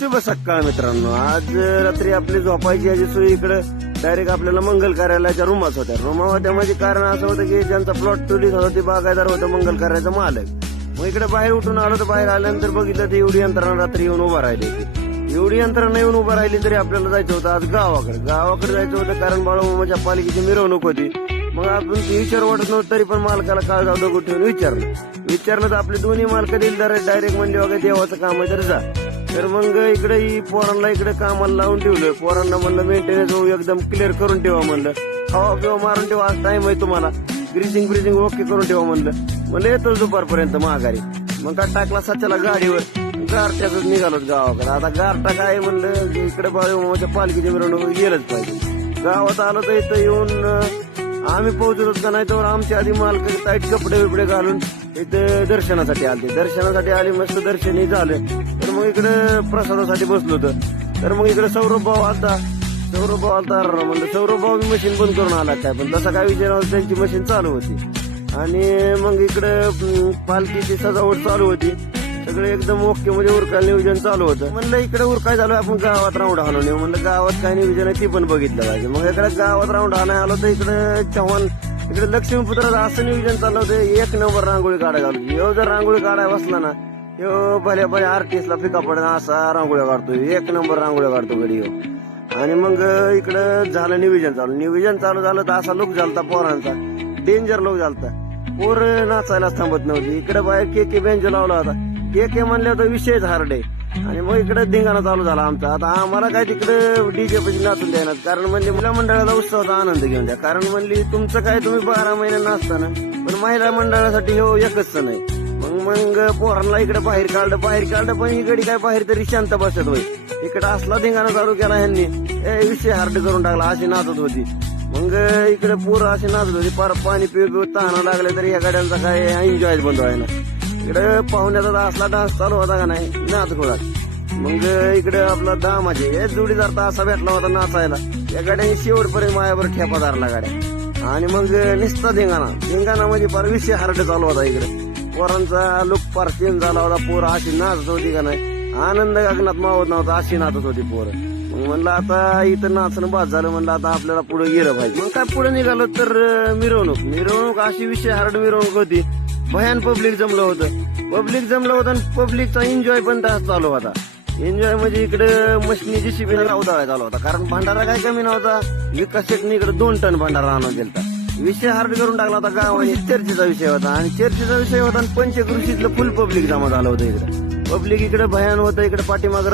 शुभ सकाळ मित्रांनो. आज रात्री आपली झोपायची याची सोय इकडे डायरेक्ट आपल्याला मंगल कार्यालयाच्या रूमात होत्या. रूमा होत्या म्हणजे कारण असं होतं की ज्यांचा प्लॉट टुलीत होता ते बागायदार होतं मंगल कार्याचा मालक. मग इकडे बाहेर उठून आलो तर बाहेर आल्यानंतर बघितलं तर एवढी यंत्रणा रात्री येऊन उभा राहिली एवढी यंत्रणा येऊन उभा राहिली तरी आपल्याला जायचं होतं आज गावाकडे. गावाकडे जायचं होतं कारण बाळूमामाच्या पालिकेची मिरवणूक होती. मग आपण विचार वाटत नव्हतं तरी पण मालकाला काळ जाऊ दगड ठेवून विचारलं. विचारलं तर आपले दोन्ही मालक दिलदार डायरेक्ट म्हणजे वगैरे देवाचं काम आहे तर जा. तर मग इकडे ही पोरांना इकडे कामाला लावून ठेवलं पोरांना म्हणलं मेंटेनन्स एकदम क्लिअर करून ठेवा म्हणलं. हवा पिवा मारून ठेवा आज टाइम आहे तुम्हाला. ग्रीसिंग ब्रिजिंग ओके करून ठेवा म्हणलं. म्हणलं येतो दुपारपर्यंत माघारी. मग का टाकला सच्याला गाडीवर. गारट्याच निघालोच गावाकडे. आता गार टाकाय म्हणलं की इकडे बाळूमाच्या पालखीच्या मिरवणूक गेलंच पाहिजे. गावात आलो तर इथं येऊन आम्ही पोहोचलोच का नाही तर आमच्या आधी मालक टाईट कपडे बिपडे घालून इथं दर्शनासाठी आले दर्शनासाठी आले मस्त दर्शनही झालं. तर मग इकडे प्रसादासाठी बसलो होतं. तर मग इकडे सौरभ भाऊ आता सौरभ भाऊ आता म्हणलं सौरभ भाऊ मी मशीन बंद करून आला काय? पण तसा काय विचार नव्हता. त्यांची मशीन चालू होती. आणि मग इकडे पालखीची सजावट चालू होती. सगळे एकदम ओके म्हणजे उरकाय नियोजन चालू होतं. म्हणलं इकडे उरकाय झालं आपण गावात राऊंड आलो नाही म्हणलं गावात काय नियोजन आहे ती पण बघितलं पाहिजे. मग इकडे गावात राऊंड आणाय आलो तर इकडे चव्हाण इकडे लक्ष्मीपुत्राचं असं नियोजन चाललं होतं. एक नंबर रांगोळी काढा घालू यो जर रांगोळी काढाय बसला ना यो भल्या भल्या आर्टिस्टला फिका पडे असा रांगोळ्या काढतो. एक नंबर रांगोळ्या काढतो घडी यो. आणि मग इकडं झालं नियोजन चालू. नियोजन चालू झालं तर असा लोक झालता पोरांचा. डेंजर लोक झालता. पोर नाचायलाच थांबत नव्हती. इकडे बाहेर के के बेंज लावला होता. के के म्हणले होता विशेष हार्ड आहे. आणि मग इकडे धिंगाणा चालू झाला आमचा. आता आम्हाला काय तिकडे डीजे पैसे नाचून द्यायला कारण म्हणजे मुला मंडळाला उत्सवाचा आनंद घेऊन द्या. कारण म्हणली तुमचं काय तुम्ही बारा महिने नाचताना पण महिला मंडळासाठी हो एकच सण आहे. मग मग पोरांना इकडे बाहेर काढलं बाहेर काढलं पण इकडे काय बाहेर तरी शांत बसत होय. इकडे असला धिंगाणा चालू केला ह्यांनी ए विषय हार्ड करून टाकला अशी नाचत होती. मग इकडे पोरं अशी नाचत होती पार पाणी पिऊ पिऊ तहाना लागले तरी या गाड्यांचा काय एन्जॉय बंद व्हायला इकडे पाहुण्याचा तर असला डान्स चालू होता का नाही नाच खोळात मग इकडे आपला दामाचे हे जोडीदार तर असा भेटला होता नाचायला. या गाड्यांनी शेवटपर्यंत मायावर ठेपा धरला गाड्या. आणि मग निसता धिंगाणा. धिंगाणा म्हणजे फार विषय हार्ड चालू होता इकडे. पोरांचा लुक फार चेंज झाला होता. पोरं अशी नाचत होती का नाही आनंद गगनात मावत नव्हता अशी नाचत होती पोरं. मग म्हणलं आता इथं नाचणं बाद झालं म्हणलं आता आपल्याला पुढे गेलं पाहिजे. मग काय पुढे निघालं तर मिरवणूक. मिरवणूक अशी विषय हार्ड मिरवणूक होती. भयान पब्लिक जमलं होतं. पब्लिक जमलं होतं आणि पब्लिकचा एन्जॉय पण तास चालू होता. एन्जॉय म्हणजे इकडे मशनी जीसीबी उदाळा चालू होता. कारण भंडारा काय कमी नव्हता? विकास शेटनी इकडे दोन टन भंडारा आणून गेलता विषय हार्ड करून टाकला होता गाव आणि चर्चेचा विषय होता. आणि चर्चेचा विषय होता आणि पंचकृषीतलं फुल पब्लिक जमा झालं होतं इकडे. पब्लिक इकडे भयान होतं. इकडे पाठीमाग